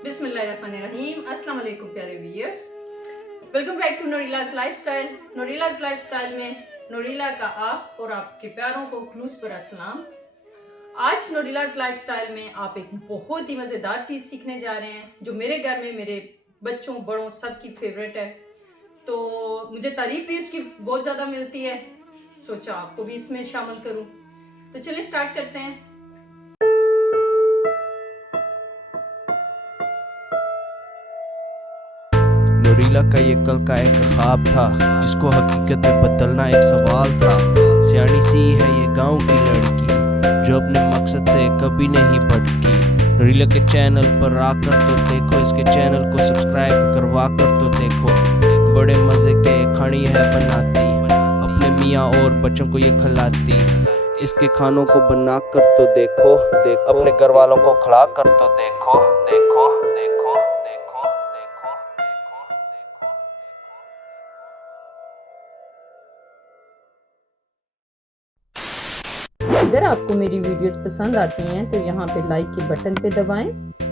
बिस्मिल्लाहिर्रहमानिर्रहीम। अस्सलाम वालेकुम प्यारे viewers, welcome back to Noreela's lifestyle. Noreela's lifestyle में नोरीला का आप और आपके प्यारों को खुलूस पर अस्सलाम। आज नोरीलाज लाइफस्टाइल में आप एक बहुत ही मज़ेदार चीज़ सीखने जा रहे हैं जो मेरे घर में मेरे बच्चों बड़ों सबकी फेवरेट है। तो मुझे तारीफ भी उसकी बहुत ज़्यादा मिलती है, सोचा आपको भी इसमें शामिल करूं। तो चलिए स्टार्ट करते हैं। नोरीला का ये कल का एक ख्वाब था जिसको हकीकत में बदलना एक सवाल था। सियानी सी है ये गांव की लड़की जो अपने मकसद से कभी नहीं भटकी। नोरीला के चैनल पर आकर तो देखो, इसके चैनल को सब्सक्राइब करवा कर तो देखो। बड़े मजे के खाने है बनाती, अपने मियाँ और बच्चों को ये खिलाती। इसके खानों को बना कर तो देखो, अपने घर वालों को खिला कर तो देखो, देखो देखो देखो देखो देखो देखो। अगर आपको मेरी वीडियोस पसंद आती हैं तो यहाँ पे लाइक के बटन पे दबाएं।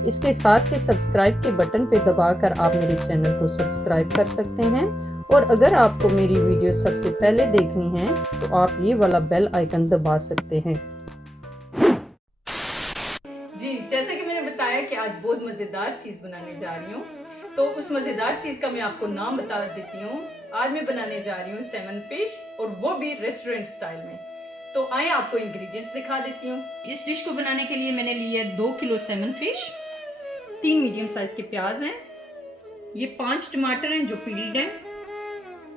इसके साथ के सब्सक्राइब के बटन पे दबाकर आप मेरे चैनल को सब्सक्राइब कर सकते हैं। और अगर आपको मेरी वीडियो सबसे पहले देखनी है तो आप ये वाला बेल आइकन दबा सकते हैं। जी, जैसे कि मैंने बताया कि आज बहुत मज़ेदार चीज़ बनाने जा रही हूँ, तो उस मज़ेदार चीज़ का मैं आपको नाम बता देती हूँ। आज मैं बनाने जा रही हूँ सैमन फिश, और वो भी रेस्टोरेंट स्टाइल में। तो आए आपको इंग्रेडिएंट्स दिखा देती हूँ। इस डिश को बनाने के लिए मैंने लिया 2 kilo Simon fish, 3 medium size के प्याज हैं, ये 5 टमाटर हैं जो पील्ड हैं,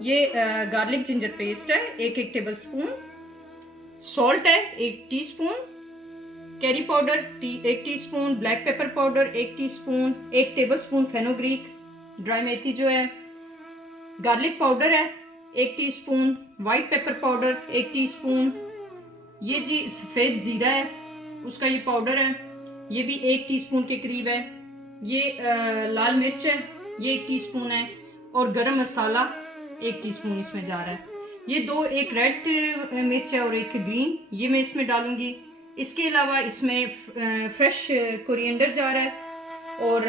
ये गार्लिक जिंजर पेस्ट है 1 टेबल स्पून, सॉल्ट है 1 teaspoon, curry powder 1 teaspoon, black pepper powder 1 teaspoon, 1 tablespoon fenugreek dry मेथी जो है, गार्लिक पाउडर है 1 teaspoon, white pepper powder 1 teaspoon, ये जी सफ़ेद ज़ीरा है उसका ये पाउडर है, ये भी 1 टीस्पून के करीब है, ये लाल मिर्च है ये 1 टीस्पून है, और गरम मसाला 1 टीस्पून इसमें जा रहा है। ये दो, एक रेड मिर्च है और एक ग्रीन, ये मैं इसमें डालूँगी। इसके अलावा इसमें फ्रेश कोरिएंडर जा रहा है, और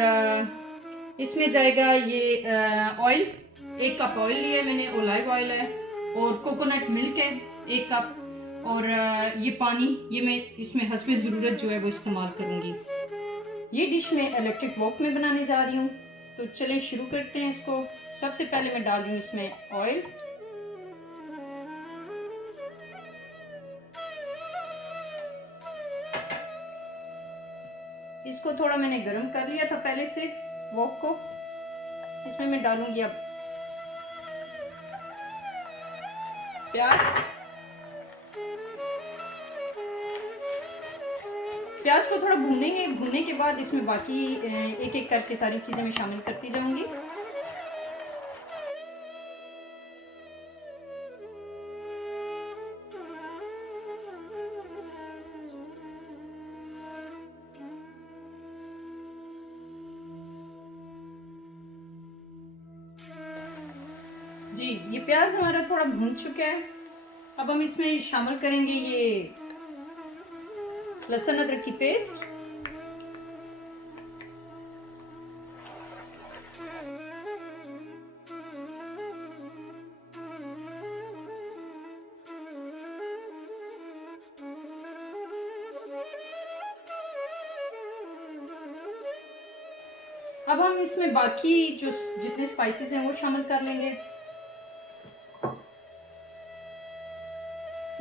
इसमें जाएगा ये ऑयल, 1 कप ऑयल लिया है मैंने, ओलिव ऑयल है, और कोकोनट मिल्क है 1 कप, और ये पानी, ये मैं इसमें हस्बे ज़रूरत जो है वो इस्तेमाल करूँगी। ये डिश मैं इलेक्ट्रिक वॉक में बनाने जा रही हूँ, तो चलें शुरू करते हैं इसको। सबसे पहले मैं डाल रही हूँ इसमें ऑयल, इसको थोड़ा मैंने गर्म कर लिया था पहले से वॉक को। इसमें मैं डालूंगी अब प्याज। प्याज को थोड़ा भूनेंगे, भूनने के बाद इसमें बाकी एक एक करके सारी चीज़ें मैं शामिल करती जाऊंगी। जी, ये प्याज हमारा थोड़ा भून चुका है। अब हम इसमें शामिल करेंगे ये लहसुन अदरक की पेस्ट, अब हम इसमें बाकी जो जितने स्पाइसेस हैं वो शामिल कर लेंगे।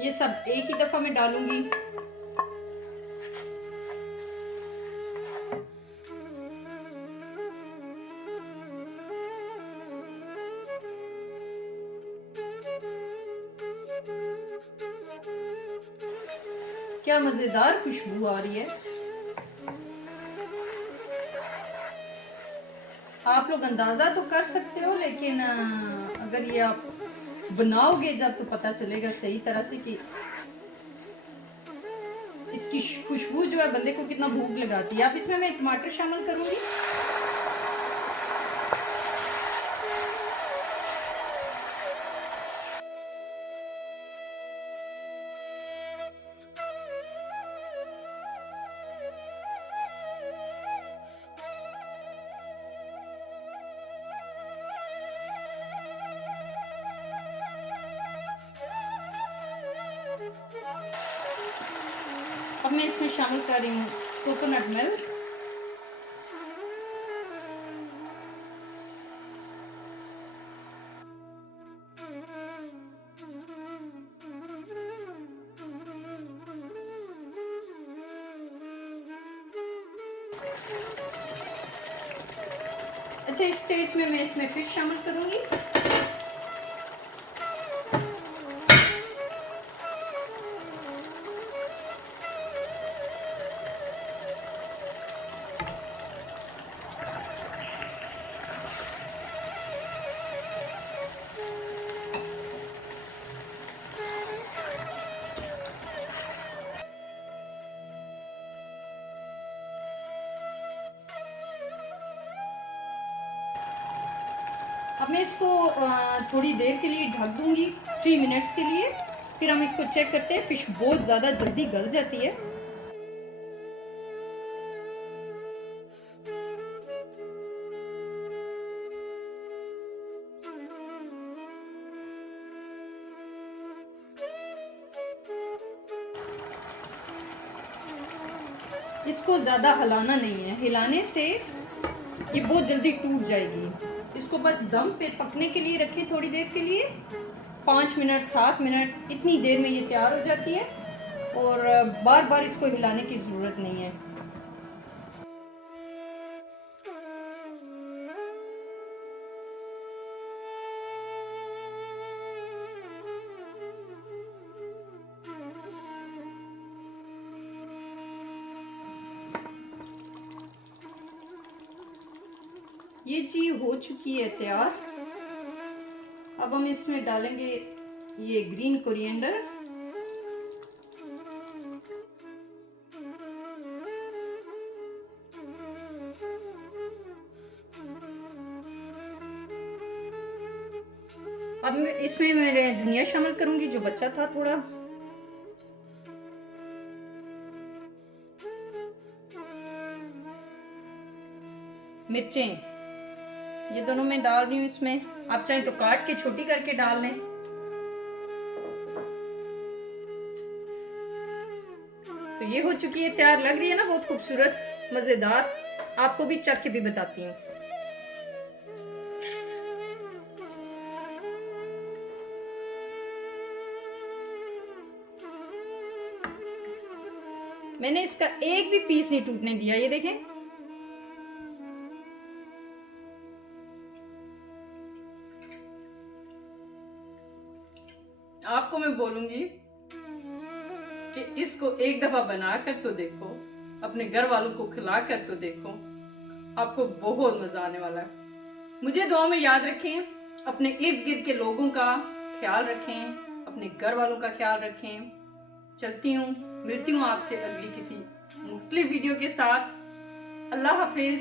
ये सब एक ही दफ़ा में डालूंगी। क्या मज़ेदार खुशबू आ रही है। आप लोग अंदाज़ा तो कर सकते हो, लेकिन अगर ये आप बनाओगे जब तो पता चलेगा सही तरह से कि इसकी खुशबू जो है बंदे को कितना भूख लगाती है। अब इसमें मैं टमाटर शामिल करूंगी। अब मैं इसमें शामिल कर रही हूँ कोकोनट मिल्क। अच्छा, इस स्टेज में मैं इसमें फिश शामिल करूँगी। अब मैं इसको थोड़ी देर के लिए ढक दूंगी, 3 मिनट्स के लिए। फिर हम इसको चेक करते हैं। फिश बहुत ज़्यादा जल्दी गल जाती है। इसको ज़्यादा हिलाना नहीं है, हिलाने से ये बहुत जल्दी टूट जाएगी। इसको बस दम पे पकने के लिए रखें थोड़ी देर के लिए, 5 मिनट 7 मिनट, इतनी देर में ये तैयार हो जाती है और बार बार इसको हिलाने की ज़रूरत नहीं है। ये चीज़ हो चुकी है तैयार। अब हम इसमें डालेंगे ये ग्रीन कोरिएंडर, अब इसमें मैं धनिया शामिल करूंगी जो बचा था थोड़ा। मिर्चें ये दोनों मैं डाल रही हूँ इसमें। आप चाहें तो काट के छोटी करके डाल लें। तो ये हो चुकी है तैयार। लग रही है ना बहुत खूबसूरत, मजेदार। आपको भी चख के भी बताती हूँ। मैंने इसका एक भी पीस नहीं टूटने दिया, ये देखें। आपको मैं बोलूंगी कि इसको एक दफा बना कर तो देखो, अपने घर वालों को खिला कर तो देखो, आपको बहुत मजा आने वाला है। मुझे दुआ में याद रखें, अपने इर्द गिर्द के लोगों का ख्याल रखें, अपने घर वालों का ख्याल रखें। चलती हूँ, मिलती हूँ आपसे अगली किसी मुख्तलिफ वीडियो के साथ। अल्लाह हाफिज।